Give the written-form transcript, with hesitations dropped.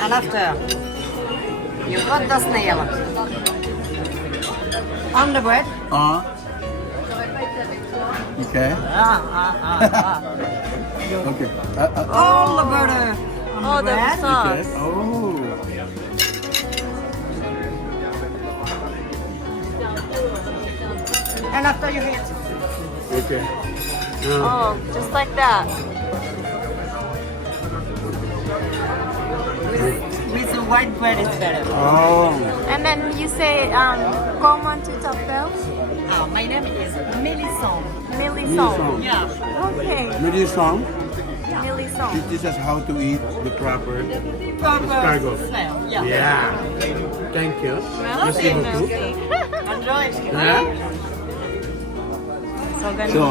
And after, you put the snail on the bread. Okay. Okay. All the butter on Oh, the the bread. sauce. Oh. And after you hit. Okay. Oh, just like that. With the white bread is better. Oh. And then you say, comment to tapel? My name is Melisson. Milison. Yeah. Okay. Maybe song. Milison. This is how to eat the proper Proper escargot. snail. Yeah. Yeah. Thank you. Merci, beaucoup. merci. Enjoy. Yeah. So, ganun. So,